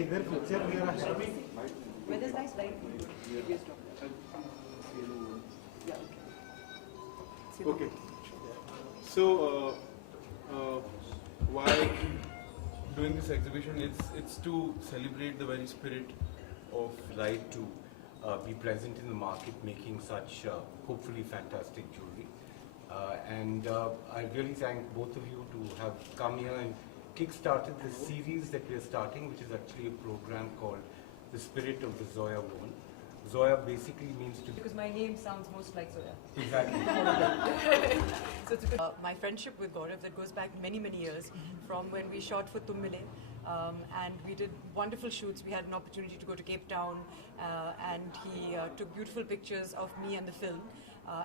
इधर picture With this nice light. Okay. So, why doing this exhibition? It's to celebrate the very spirit of right to be present in the market, making such hopefully fantastic jewelry. And I really thank both of you to have come here and kick-started this series that we are starting, which is actually a program called The Spirit of the Zoya Woman. Zoya basically means to... Because my name sounds most like Zoya. Exactly. So it's a good, my friendship with Gaurav that goes back many, many years from when we shot for Tum Mile. And we did wonderful shoots. We had an opportunity to go to Cape Town and he took beautiful pictures of me and the film.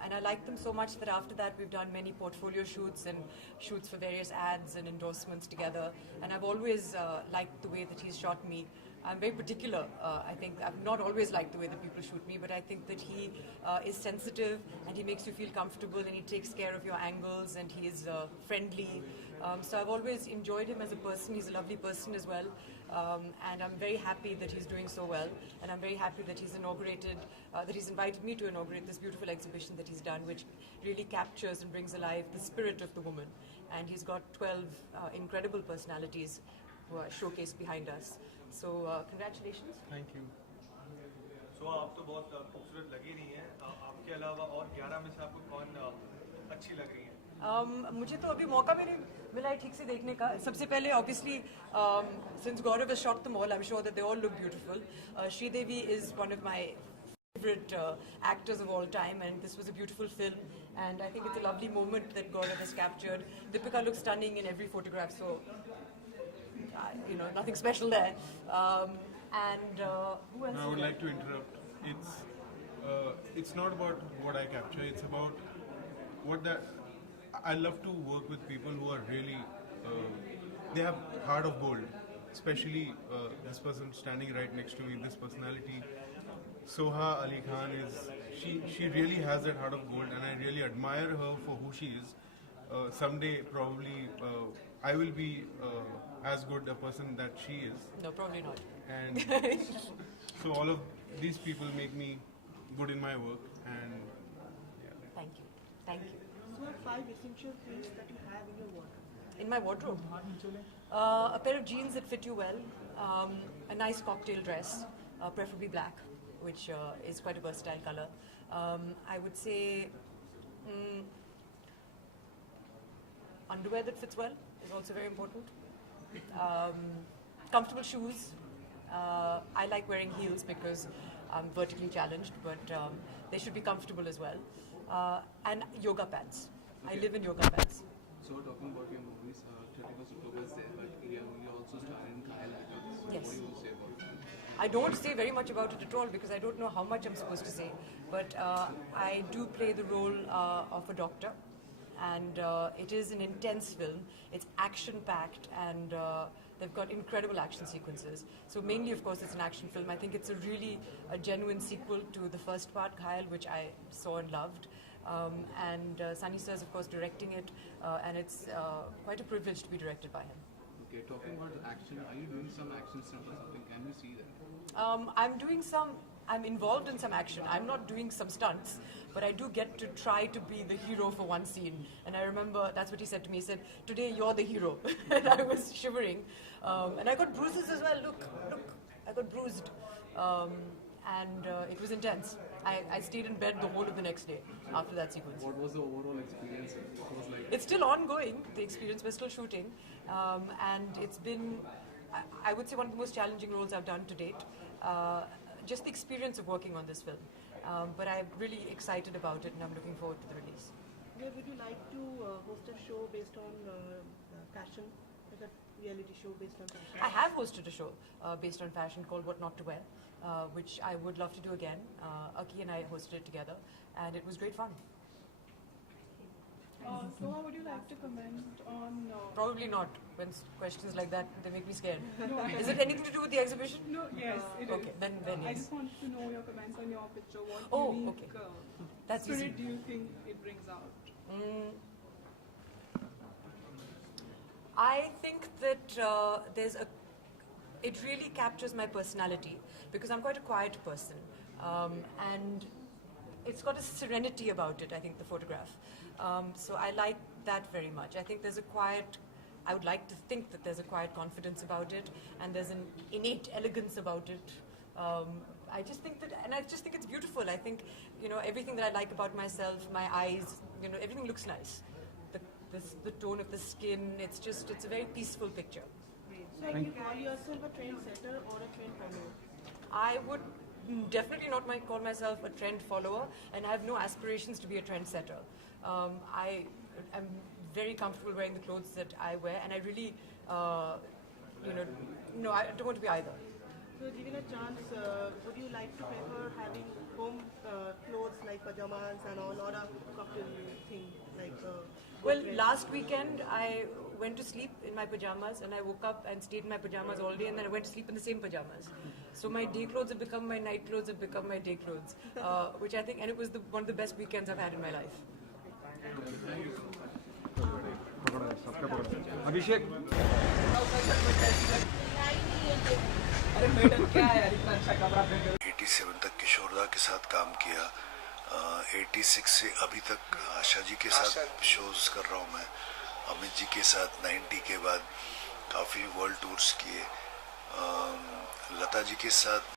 And I liked them so much that after that we've done many portfolio shoots and shoots for various ads and endorsements together. And I've always liked the way that he's shot me. I'm very particular. I think I've not always liked the way that people shoot me, but I think that he is sensitive and he makes you feel comfortable and he takes care of your angles and he is friendly. So I've always enjoyed him as a person. He's a lovely person as well. And I'm very happy that he's doing so well. And I'm very happy that he's invited me to inaugurate this beautiful exhibition that he's done, which really captures and brings alive the spirit of the woman. And he's got 12 incredible personalities who are showcased behind us. So congratulations. Thank you. So आप तो बहुत खूबसूरत लगी रही हैं. आपके अलावा और 11 में से आपको कौन अच्छी लग रही है? मुझे तो अभी मौका भी नहीं मिला है ठीक से देखने का. सबसे पहले obviously since Gaurav has shot them all, I'm sure that they all look beautiful. Sridevi is one of my favorite actors of all time, and this was a beautiful film. And I think it's a lovely moment that Gaurav has captured. Deepika looks stunning in every photograph, so nothing special there. And who else? I would like to interrupt. It's not about what I capture. It's about what that. I love to work with people who are really. They have heart of gold. Especially this person standing right next to me. This personality, Soha Ali Khan is. She really has that heart of gold, and I really admire her for who she is. Someday probably I will be as good a person that she is. No, probably not. And so all of these people make me good in my work, and yeah. Thank you. Thank you. So what 5 essential things that you have in your wardrobe? In my wardrobe? A pair of jeans that fit you well, a nice cocktail dress, preferably black, which is quite a versatile color. I would say underwear that fits well is also very important. Comfortable shoes. I like wearing heels because I'm vertically challenged, but they should be comfortable as well. And yoga pants. I live in yoga pants. So talking about your movies, 31st October is there, but you also star in Khayal. Yes. What do you say about that? I don't say very much about it at all because I don't know how much I'm supposed to say. But I do play the role of a doctor, and it is an intense film. It's action-packed, and they've got incredible action sequences. So mainly, of course, it's an action film. I think it's a genuine sequel to the first part, Khayal, which I saw and loved. And Sunny Sir is, of course, directing it, and it's quite a privilege to be directed by him. Okay, talking about action, are you doing some action stuff or something? Can we see that? I'm involved in some action. I'm not doing some stunts, but I do get to try to be the hero for one scene. And I remember that's what he said to me. He said, "Today you're the hero." And I was shivering. And I got bruises as well. Look, I got bruised. And it was intense. I stayed in bed the whole of the next day after that sequence. What was the overall experience? It was like It's still ongoing, the experience. We're still shooting. And it's been, I would say, one of the most challenging roles I've done to date. Just the experience of working on this film. But I'm really excited about it and I'm looking forward to the release. Where would you like to host a show based on fashion, like a reality show based on fashion? I have hosted a show based on fashion called What Not to Wear, which I would love to do again. Aki and I hosted it together and it was great fun. So how would you like to comment on... Probably not. When questions like that, they make me scared. No, Is it anything to do with the exhibition? No, yes, it is. Okay, then I yes. just wanted to know your comments on your picture. What Oh, unique okay. That's spirit easy. do you think it brings out? I think that it really captures my personality because I'm quite a quiet person, and it's got a serenity about it. I think the photograph, so I like that very much. I think there's a quiet. I would like to think that there's a quiet confidence about it, and there's an innate elegance about it. I just think that, and I just think it's beautiful. I think, everything that I like about myself, my eyes, everything looks nice. The tone of the skin, it's a very peaceful picture. So you call yourself a trendsetter or a trend follower? I would definitely not call myself a trend follower, and I have no aspirations to be a trendsetter. I am very comfortable wearing the clothes that I wear, and I really, no, I don't want to be either. So given a chance, would you like to prefer having home clothes like pajamas and all, or a cocktail thing like? Well, last weekend I went to sleep in my pajamas, and I woke up and stayed in my pajamas all day, and then I went to sleep in the same pajamas. So my day clothes have become my night clothes, have become my day clothes, which I think, and it was one of the best weekends I've had in my life. अभिषेक 87 तक किशोरदा के साथ काम किया, 86 से अभी तक आशा जी के साथ शोज कर रहा हूँ मैं, अमित जी के साथ 90 के बाद काफ़ी वर्ल्ड टूर्स किए, लता जी के साथ